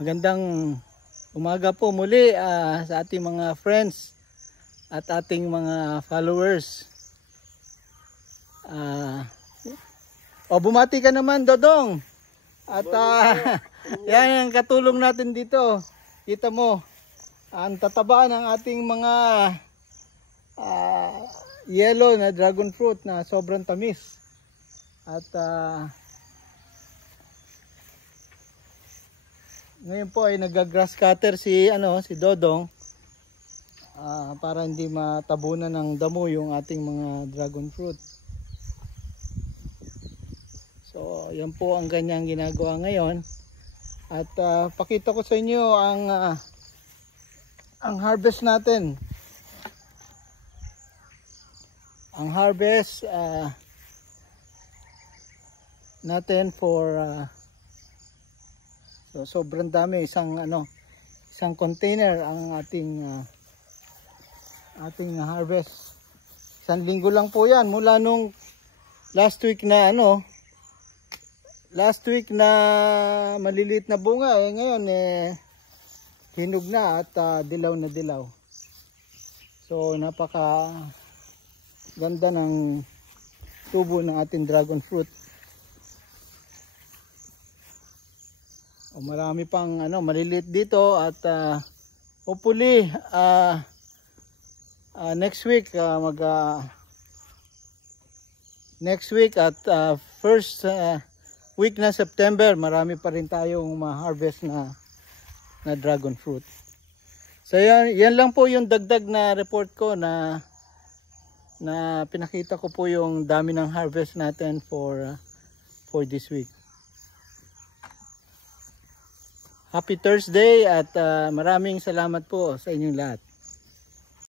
Magandang umaga po muli sa ating mga friends at ating mga followers. Bumati ka naman, Dodong. At yan ang katulong natin dito. Kita mo, ang tataba ng ating mga yellow na dragon fruit na sobrang tamis. At ngayon po ay nag-grass cutter si Dodong para hindi matabunan ng damo yung ating mga dragon fruit. So, yan po ang kanyang ginagawa ngayon. At pakita ko sa inyo ang harvest natin. Ang harvest natin for so sobrang dami, isang container ang ating harvest. Isang linggo lang po 'yan mula nung last week na maliliit na bunga ngayon hinog na at dilaw na dilaw. So napaka ganda ng tubo ng ating dragon fruit. Marami pang maliliit dito at hopefully next week next week at first week na September marami pa rin tayong ma-harvest na dragon fruit. So yan lang po yung dagdag na report ko na pinakita ko po yung dami ng harvest natin for this week. Happy Thursday at maraming salamat po sa inyong lahat.